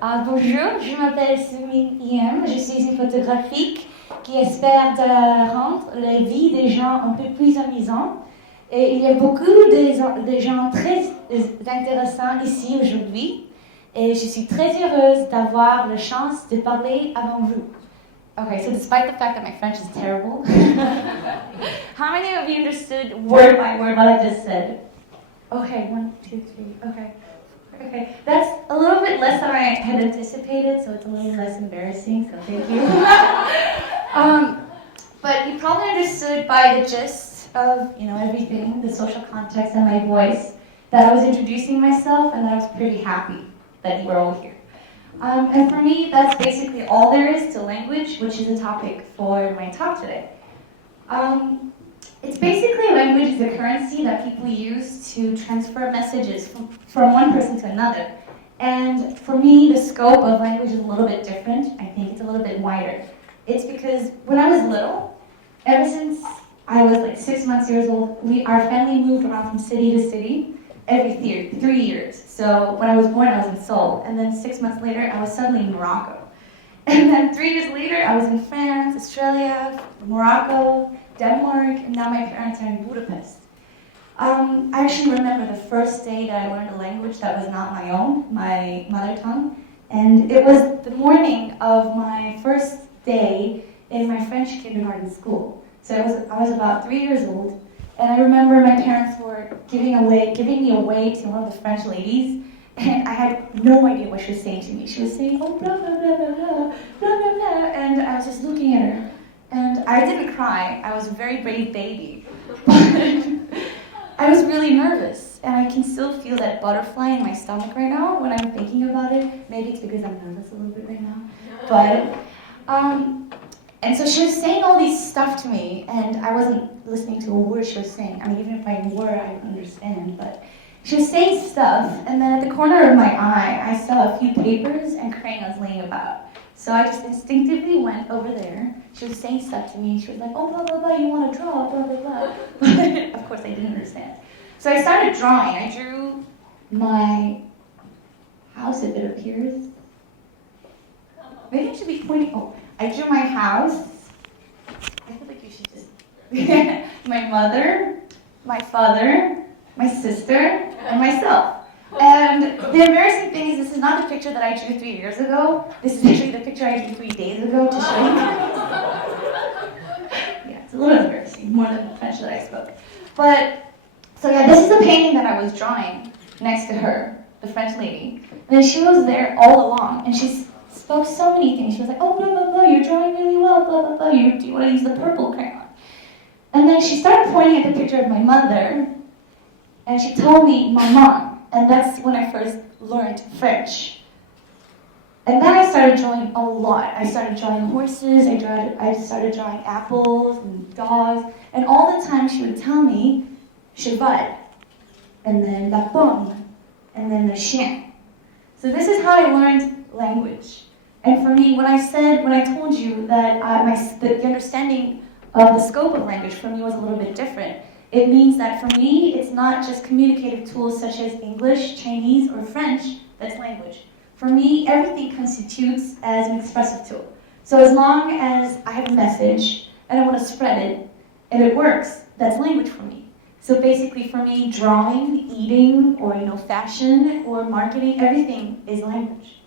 Bonjour, je m'appelle Soomin, je suis une photographe qui espère de rendre la vie des gens un peu plus amusante. Et il y a beaucoup de gens très intéressants ici aujourd'hui. Et je suis très heureuse d'avoir la chance de parler avant vous. Okay, so despite the fact that my French is terrible, how many of you understood word by word what I just said? Okay, 1, 2, 3, okay. Okay, that's a little bit less than I had anticipated, so it's a little less embarrassing, so thank you. But you probably understood by the gist of, everything, the social context and my voice, that I was introducing myself and that I was pretty happy that you were all here. And for me, that's basically all there is to language, which is the topic for my talk today. It's basically language is a currency that people use to transfer messages from one person to another. And for me, the scope of language is a little bit different. I think it's a little bit wider. It's because when I was little, ever since I was like 6 months old, our family moved around from city to city every 3 years. So when I was born, I was in Seoul. And then 6 months later, I was suddenly in Morocco. And then 3 years later, I was in France, Australia, Morocco, Denmark, and now my parents are in Budapest. I actually remember the first day that I learned a language that was not my own, my mother tongue. And it was the morning of my first day in my French kindergarten school. So I was about 3 years old, and I remember my parents were giving me away to one of the French ladies, and I had no idea what she was saying to me. She was saying, oh, blah, blah, blah, blah, blah, blah, blah, blah, and I was just looking at her. And I didn't cry. I was a very brave baby. But I was really nervous, and I can still feel that butterfly in my stomach right now when I'm thinking about it. Maybe it's because I'm nervous a little bit right now. But, and so she was saying all these stuff to me, and I wasn't listening to a word she was saying. I mean, even if I knew a word, I would understand. But she was saying stuff, and then at the corner of my eye, I saw a few papers and crayons laying about. So I just instinctively went over there. She was saying stuff to me. She was like, oh, blah, blah, blah, you want to draw, blah, blah, blah. But of course, I didn't understand. So I started drawing. I drew my house, if it appears. Maybe I should be pointing. Oh, I drew my house. I feel like you should just. My mother, my father, my sister, and myself. And the embarrassing thing is this is not the picture that I drew 3 years ago. This is actually the picture I drew 3 days ago to show you. Yeah, it's a little embarrassing, more than the French that I spoke. But, so yeah, this is the painting that I was drawing next to her, the French lady. And then she was there all along, and she spoke so many things. She was like, oh, blah, blah, blah, you're drawing really well, blah, blah, blah. Do you want to use the purple crayon? And then she started pointing at the picture of my mother, and she told me, my mom. And that's when I first learned French. And then I started drawing a lot. I started drawing horses, I started drawing apples and dogs, and all the time she would tell me, cheval, and then la pomme, and then le chien. So this is how I learned language. And for me, when I told you that the understanding of the scope of language for me was a little bit different, it means that for me, it's not just communicative tools such as English, Chinese, or French that's language. For me, everything constitutes as an expressive tool. So as long as I have a message and I want to spread it, and it works, that's language for me. So basically for me, drawing, eating, or fashion, or marketing, everything is language.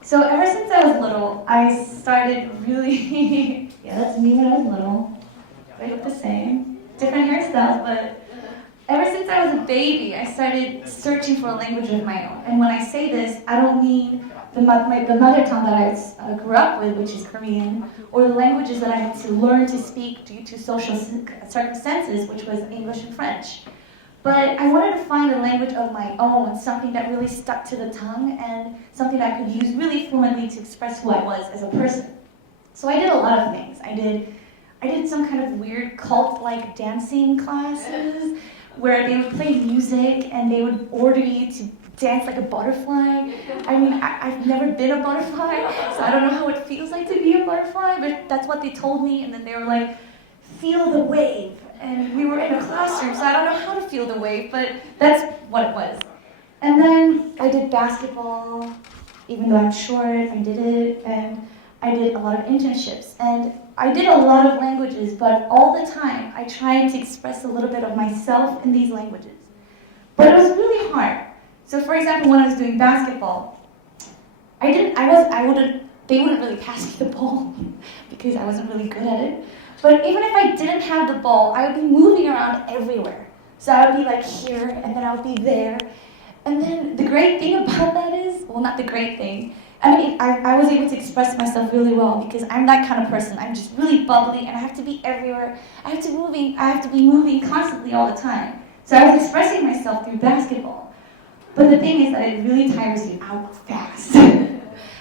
So ever since I was little, I started really, yeah, that's me when I was little. I look the same. Different hairstyles, but ever since I was a baby, I started searching for a language of my own. And when I say this, I don't mean the mother tongue that I grew up with, which is Korean, or the languages that I had to learn to speak due to social circumstances, which was English and French. But I wanted to find a language of my own, something that really stuck to the tongue, and something that I could use really fluently to express who I was as a person. So I did a lot of things. I did some kind of weird cult-like dancing classes where they would play music and they would order you to dance like a butterfly. I mean, I've never been a butterfly, so I don't know how it feels like to be a butterfly, but that's what they told me, and then they were like, feel the wave. And we were in a classroom, so I don't know how to feel the wave, but that's what it was. And then I did basketball, even though I'm short, I did it, and I did a lot of internships, and I did a lot of languages, but all the time I tried to express a little bit of myself in these languages. But it was really hard. So for example, when I was doing basketball, they wouldn't really pass me the ball because I wasn't really good at it. But even if I didn't have the ball, I would be moving around everywhere. So I would be like here, and then I would be there. And then the great thing about that is, well, not the great thing, I was able to express myself really well because I'm that kind of person. I'm just really bubbly, and I have to be everywhere. I have to be moving constantly all the time. So I was expressing myself through basketball. But the thing is that it really tires you out fast.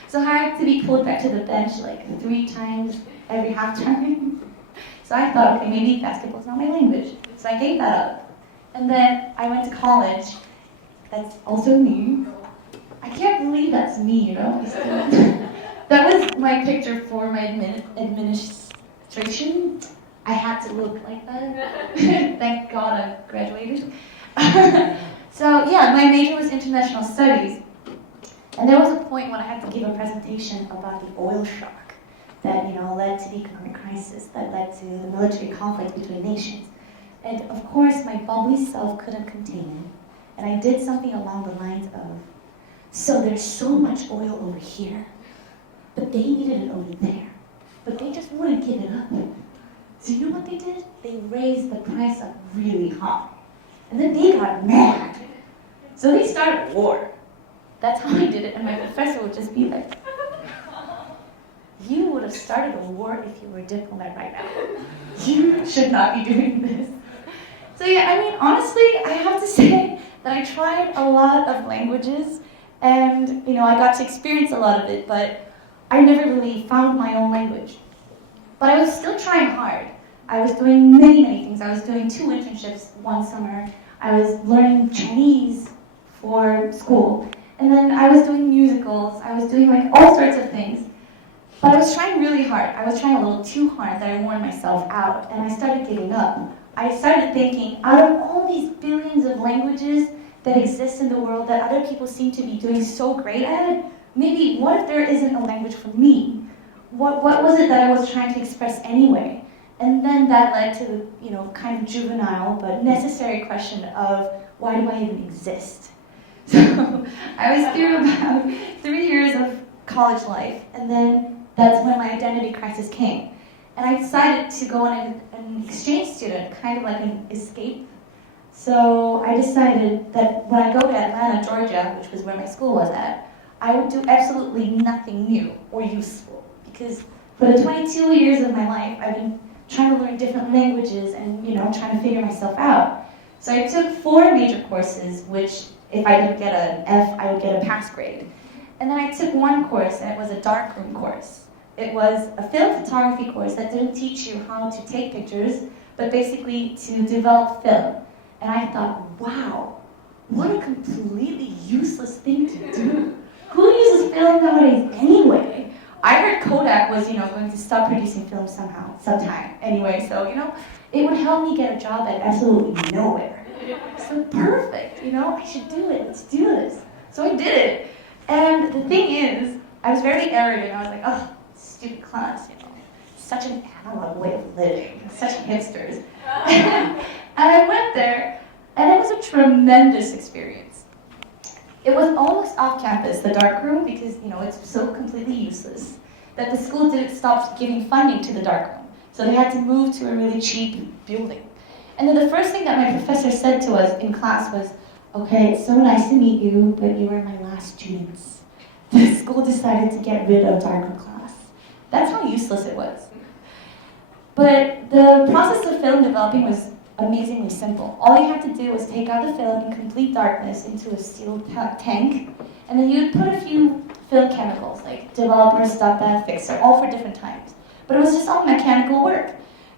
So I had to be pulled back to the bench like 3 times every half time. So I thought, okay, maybe basketball's not my language. So I gave that up. And then I went to college. That's also me. I can't believe that's me, you know? That was my picture for my administration. I had to look like that. Thank God I graduated. So yeah, my major was international studies. And there was a point when I had to give a presentation about the oil shock that led to the economic crisis, that led to the military conflict between nations. And of course, my bubbly self couldn't contain it. And I did something along the lines of, so there's so much oil over here, but they needed it over there. But they just wouldn't give it up. So you know what they did? They raised the price up really high. And then they got mad. So they started a war. That's how I did it, and my professor would just be like, you would have started a war if you were a diplomat right now. You should not be doing this. So yeah, honestly, I have to say that I tried a lot of languages, and I got to experience a lot of it, but I never really found my own language. But I was still trying hard. I was doing many, many things. I was doing 2 internships one summer. I was learning Chinese for school. And then I was doing musicals. I was doing all sorts of things. But I was trying really hard. I was trying a little too hard that I worn myself out. And I started giving up. I started thinking, out of all these billions of languages that exist in the world that other people seem to be doing so great at, maybe what if there isn't a language for me? What was it that I was trying to express anyway? And then that led to the kind of juvenile but necessary question of, why do I even exist? So I was through about 3 years of college life, and then that's when my identity crisis came. And I decided to go on an exchange student, kind of like an escape. So I decided that when I go to Atlanta, Georgia, which was where my school was at, I would do absolutely nothing new or useful. Because for the 22 years of my life, I've been trying to learn different languages and trying to figure myself out. So I took 4 major courses, which if I didn't get an F, I would get a pass grade. And then I took 1 course, and it was a darkroom course. It was a film photography course that didn't teach you how to take pictures, but basically to develop film. And I thought, wow, what a completely useless thing to do. Who uses film nowadays anyway? I heard Kodak was, going to stop producing film sometime. Anyway, so, it would help me get a job at absolutely nowhere. So perfect, I should do it, let's do this. So I did it. And the thing is, I was very arrogant. I was like, oh, stupid class, such an analog way of living, such hipsters. And I went there, and it was a tremendous experience. It was almost off campus, the darkroom, because it's so completely useless that the school didn't stop giving funding to the darkroom. So they had to move to a really cheap building. And then the first thing that my professor said to us in class was, okay, it's so nice to meet you, but you are my last students. The school decided to get rid of darkroom class. That's how useless it was. But the process of film developing was amazingly simple. All you had to do was take out the film in complete darkness into a sealed tank, and then you'd put a few film chemicals, like developer, stop bath, fixer, all for different times. But it was just all mechanical work.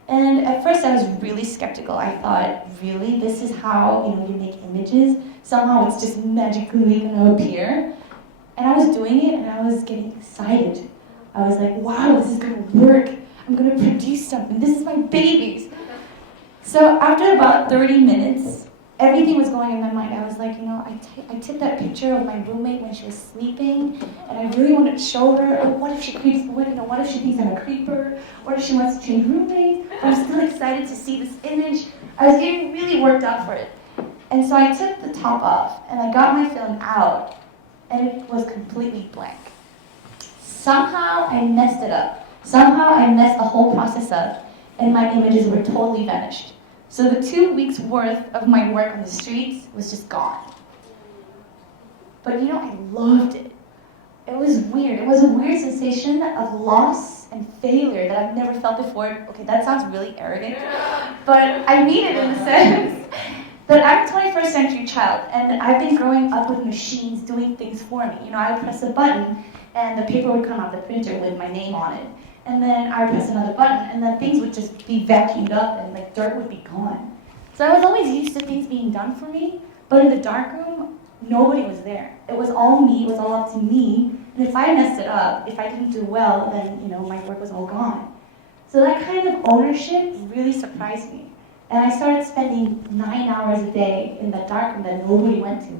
And at first I was really skeptical. I thought, really? This is how you make images? Somehow it's just magically going to appear? And I was doing it, and I was getting excited. I was like, wow, this is going to work. I'm going to produce something. This is my babies. So after about 30 minutes, everything was going in my mind. I was like, I took that picture of my roommate when she was sleeping, and I really wanted to show her, oh, what if she creeps, what if she thinks I'm a creeper? What if she wants to change roommates? I'm still excited to see this image. I was getting really worked up for it. And so I took the top off, and I got my film out, and it was completely blank. Somehow I messed it up. Somehow I messed the whole process up, and my images were totally vanished. So the 2 weeks worth of my work on the streets was just gone. But I loved it. It was weird. It was a weird sensation of loss and failure that I've never felt before. Okay, that sounds really arrogant, but I mean it in the sense that I'm a 21st century child, and I've been growing up with machines doing things for me. I would press a button, and the paper would come out the printer with my name on it. And then I would press another button, and then things would just be vacuumed up, and like dirt would be gone. So I was always used to things being done for me, but in the darkroom, nobody was there. It was all me, it was all up to me, and if I messed it up, if I didn't do well, then my work was all gone. So that kind of ownership really surprised me. And I started spending 9 hours a day in that darkroom that nobody went to.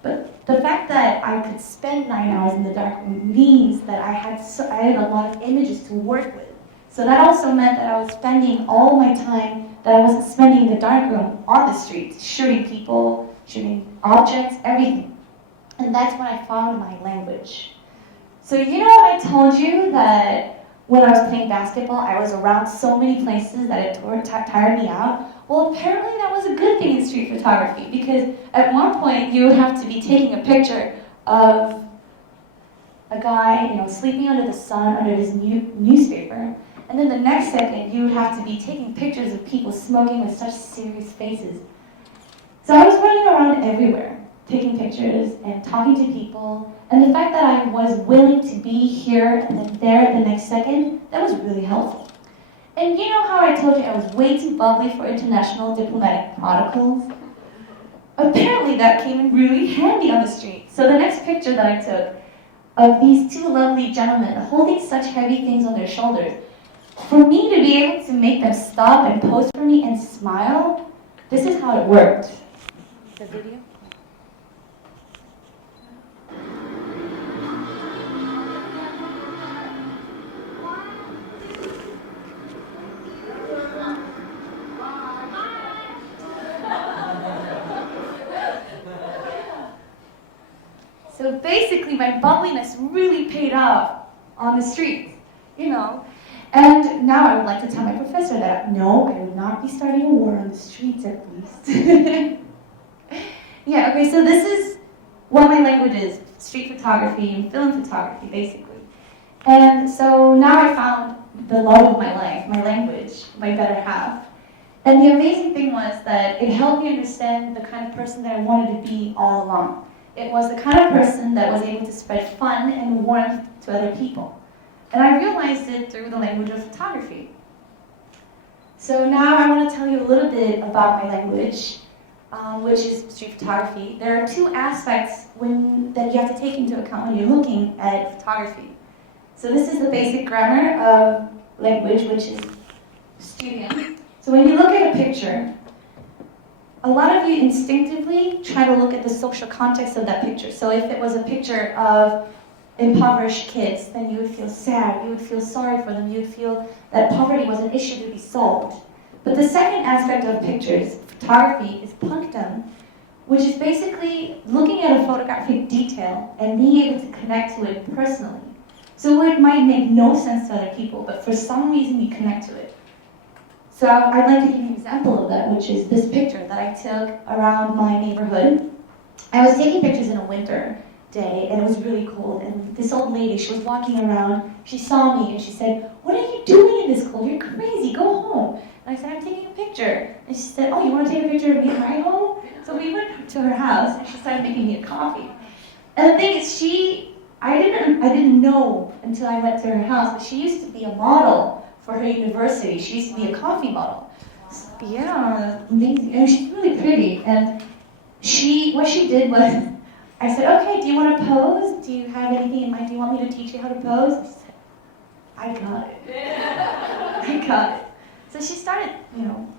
But the fact that I could spend 9 hours in the darkroom means that I had a lot of images to work with. So that also meant that I was spending all my time that I wasn't spending in the darkroom on the streets, shooting people, shooting objects, everything. And that's when I found my language. So I told you that when I was playing basketball, I was around so many places that it tired me out. Well, apparently that was a good thing in street photography, because at one point you would have to be taking a picture of a guy, sleeping under the sun under his newspaper, and then the next second you would have to be taking pictures of people smoking with such serious faces. So I was running around everywhere, taking pictures and talking to people, and the fact that I was willing to be here and then there the next second, that was really helpful. And you know how I told you I was way too bubbly for international diplomatic protocols? Apparently that came in really handy on the street. So the next picture that I took of these two lovely gentlemen holding such heavy things on their shoulders, for me to be able to make them stop and pose for me and smile, this is how it worked. The video? So basically, my bubbliness really paid off on the streets, And now I would like to tell my professor that, no, I would not be starting a war on the streets, at least. Yeah, okay, so this is what my language is, street photography and film photography, basically. And so now I found the love of my life, my language, my better half. And the amazing thing was that it helped me understand the kind of person that I wanted to be all along. It was the kind of person that was able to spread fun and warmth to other people. And I realized it through the language of photography. So now I want to tell you a little bit about my language, which is street photography. There are two aspects that you have to take into account when you're looking at photography. So this is the basic grammar of language, which is studium. So when you look at a picture, a lot of you instinctively try to look at the social context of that picture. So if it was a picture of impoverished kids, then you would feel sad, you would feel sorry for them, you would feel that poverty was an issue to be solved. But the second aspect of pictures, photography, is punctum, which is basically looking at a photographic detail and being able to connect to it personally. So it might make no sense to other people, but for some reason you connect to it. So I'd like to give you an example of that, which is this picture that I took around my neighborhood. I was taking pictures in a winter day, and it was really cold, and this old lady, she was walking around, she saw me, and she said, "What are you doing in this cold? You're crazy, go home." And I said, "I'm taking a picture." And she said, "Oh, you want to take a picture of me right home?" So we went to her house, and she started making me a coffee. And the thing is, I didn't know until I went to her house, but she used to be a model for her university. She used to be a coffee model. So, yeah, amazing. And she's really pretty. And what she did was, I said, "Okay, do you want to pose? Do you have anything in mind? Do you want me to teach you how to pose?" She said, "I got it." I got it. So she started,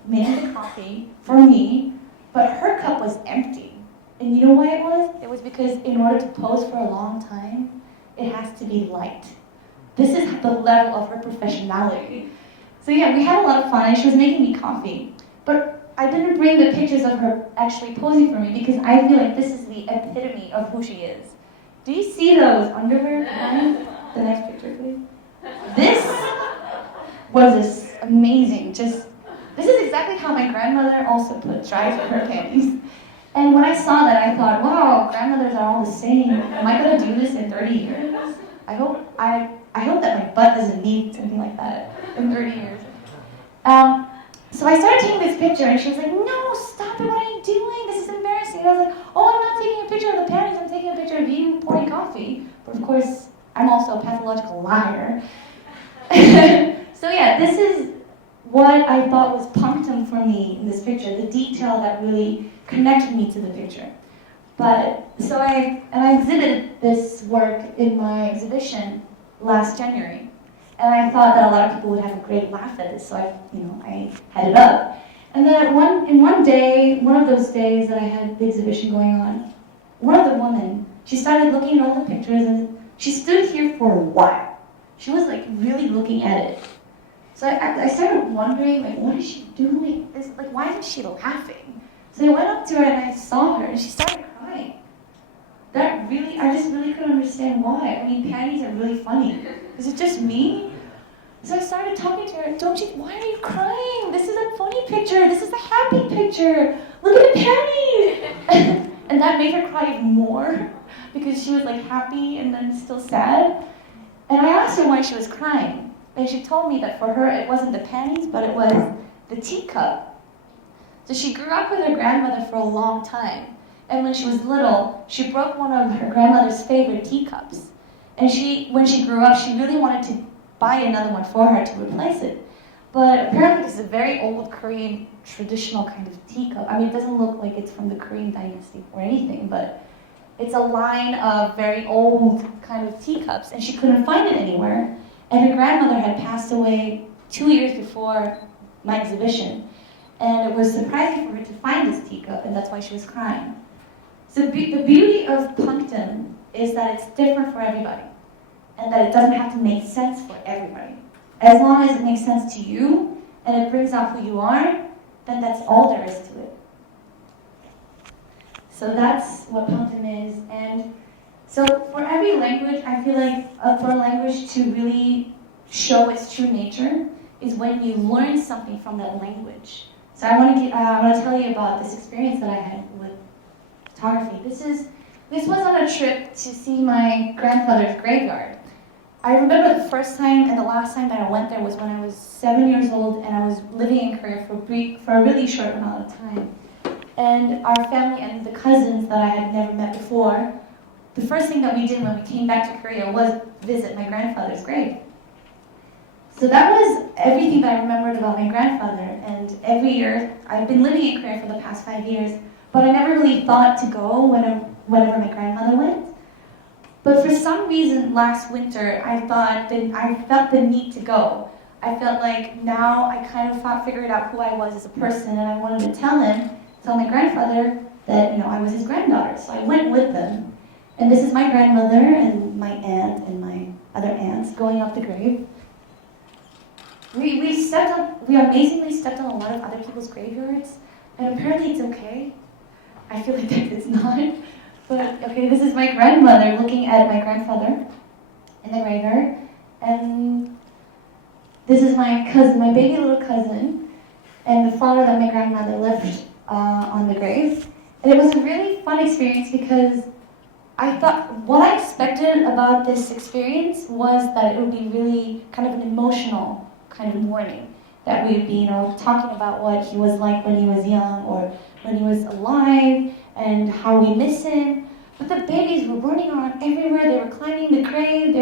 making the coffee for me. but her cup was empty. And you know why it was? It was because in order to pose for a long time, it has to be light. This is the level of her professionality. So yeah, we had a lot of fun, and she was making me coffee. But I didn't bring the pictures of her actually posing for me because I feel like this is the epitome of who she is. Do you see those underwear behind? The next picture, please. This was amazing. This is exactly how my grandmother also dried her panties. And when I saw that, I thought, wow, grandmothers are all the same. Am I going to do this in 30 years? I hope that my butt doesn't need something like that in 30 years. So I started taking this picture, and she was like, no, stop it, what are you doing? This is embarrassing. And I was like, oh, I'm not taking a picture of the panties, I'm taking a picture of you pouring coffee. But of course, I'm also a pathological liar. So yeah, this is what I thought was punctum for me in this picture, the detail that really connected me to the picture. So I exhibited this work in my exhibition last January. And I thought that a lot of people would have a great laugh at this, so I had it up. And then one day, one of those days that I had the exhibition going on, one of the women, she started looking at all the pictures, and she stood here for a while. She was like really looking at it. So I started wondering, like, what is she doing? Why isn't she laughing? So I went up to her and I saw her, and she started crying. I just really couldn't understand why. I mean, panties are really funny. Is it just me? So I started talking to her. Why are you crying? This is a funny picture. This is a happy picture. Look at the panties. And that made her cry even more because she was like happy and then still sad. And I asked her why she was crying. And she told me that for her, it wasn't the panties, but it was the teacup. So she grew up with her grandmother for a long time. And when she was little, she broke one of her grandmother's favorite teacups. And when she grew up, she really wanted to buy another one for her to replace it. But apparently this is a very old Korean traditional kind of teacup. I mean, it doesn't look like it's from the Korean dynasty or anything, but it's a line of very old kind of teacups, and she couldn't find it anywhere. And her grandmother had passed away 2 years before my exhibition. And it was surprising for her to find this teacup, and that's why she was crying. So the beauty of punctum is that it's different for everybody, and that it doesn't have to make sense for everybody. As long as it makes sense to you, and it brings out who you are, then that's all there is to it. So that's what punctum is. And so for every language, I feel like for a language to really show its true nature is when you learn something from that language. So I want to tell you about this experience that I had with photography. This was on a trip to see my grandfather's graveyard. I remember the first time and the last time that I went there was when I was 7 years old, and I was living in Korea for a really short amount of time. And our family and the cousins that I had never met before, the first thing that we did when we came back to Korea was visit my grandfather's grave. So that was everything that I remembered about my grandfather. And every year, I've been living in Korea for the past 5 years, but I never really thought to go whenever my grandmother went. But for some reason, last winter, I felt the need to go. I felt like now I kind of figured out who I was as a person, and I wanted to tell my grandfather that I was his granddaughter. So I went with them. And this is my grandmother and my aunt and my other aunts going up the grave. We amazingly stepped on a lot of other people's graveyards, and apparently it's okay. I feel like that it's not. But okay, this is my grandmother looking at my grandfather in the graveyard, and this is my cousin, my baby little cousin, and the flower that my grandmother left on the grave. And it was a really fun experience because I thought what I expected about this experience was that it would be really kind of an emotional kind of mourning. That we would be, talking about what he was like when he was young or when he was alive and how we miss him. But the babies were running around everywhere. They were climbing the grave.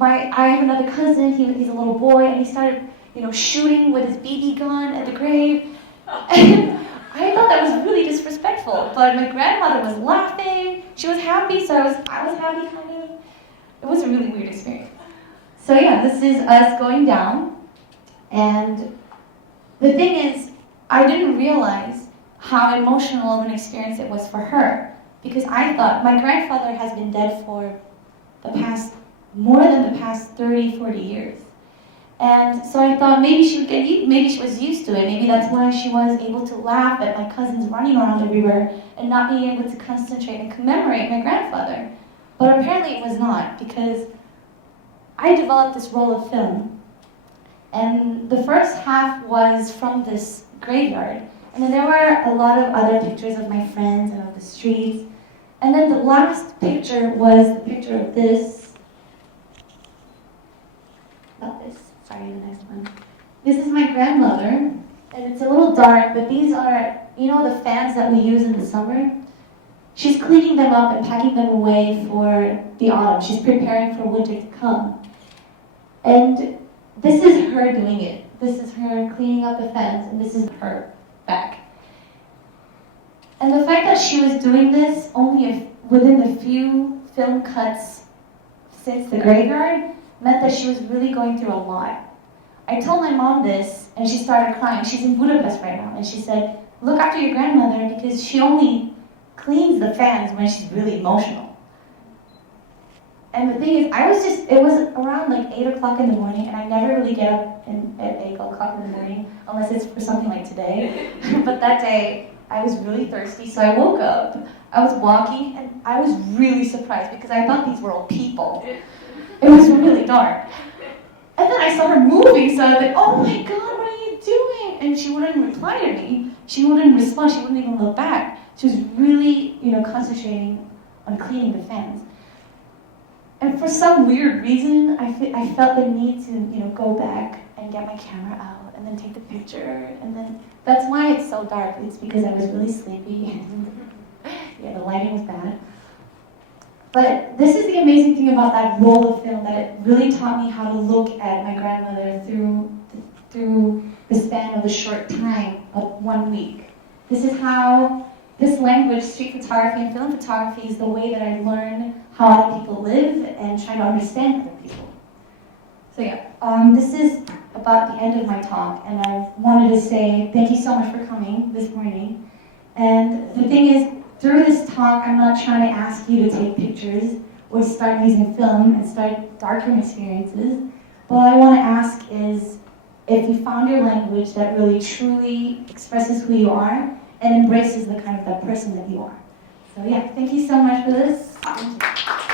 I have another cousin. He's a little boy, and he started, shooting with his BB gun at the grave. And I thought that was really disrespectful. But my grandmother was laughing. She was happy, so I was happy, kind of. It was a really weird experience. So yeah, this is us going down. And the thing is, I didn't realize how emotional of an experience it was for her. Because I thought, my grandfather has been dead for more than the past 30, 40 years. And so I thought maybe she would maybe she was used to it. Maybe that's why she was able to laugh at my cousins running around everywhere and not being able to concentrate and commemorate my grandfather. But apparently it was not, because I developed this roll of film. And the first half was from this graveyard. And then there were a lot of other pictures of my friends and of the streets. And then the last picture was the picture of this. Not this. Sorry, the next one. This is my grandmother, and it's a little dark, but these are, you know, the fans that we use in the summer? She's cleaning them up and packing them away for the autumn. She's preparing for winter to come. And this is her doing it. This is her cleaning up the fans, and this is her back. And the fact that she was doing this only within the few film cuts since the graveyard meant that she was really going through a lot. I told my mom this, and she started crying. She's in Budapest right now, and she said, look after your grandmother, because she only cleans the fans when she's really emotional. And the thing is, it was around like 8 o'clock in the morning, and I never really get up at 8 o'clock in the morning, unless it's for something like today. But that day, I was really thirsty, so I woke up. I was walking, and I was really surprised, because I thought these were all people. It was really dark. And then I saw her moving, so I was like, oh my God, what are you doing? And she wouldn't reply to me. She wouldn't respond. She wouldn't even look back. She was really, concentrating on cleaning the fans. And for some weird reason, I felt the need to, go back and get my camera out and then take the picture. And then that's why it's so dark. It's because I was really sleepy and the lighting was bad. But this is the amazing thing about that roll of film, that it really taught me how to look at my grandmother through the span of a short time of 1 week. This is how this language, street photography and film photography, is the way that I learn how other people live and try to understand other people. So this is about the end of my talk, and I wanted to say thank you so much for coming this morning. And the thing is, through this talk, I'm not trying to ask you to take pictures or start using film and start darkroom experiences. But what I want to ask is, if you found your language that really truly expresses who you are and embraces the kind of that person that you are. So thank you so much for this. Thank you.